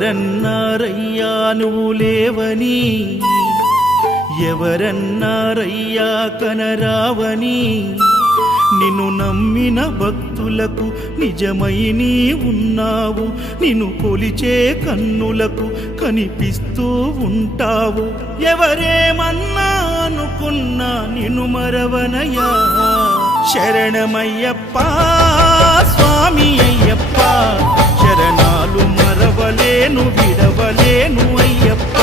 ఎవరన్నారయ్యా నువ్వు లేవని, ఎవరన్నారయ్యా కనరావని, నిన్ను నమ్మిన భక్తులకు నిజమై నీ ఉన్నావు, నిన్ను కొలిచే కన్నులకు కనిపిస్తూ ఉంటావు. ఎవరేమన్నా అనుకున్నా నిన్ను మరవనయ్యా. శరణమయ్యప్ప స్వామి అయ్యప్ప, శరణాలు మరవలేను విడవలేను అయ్యప్ప.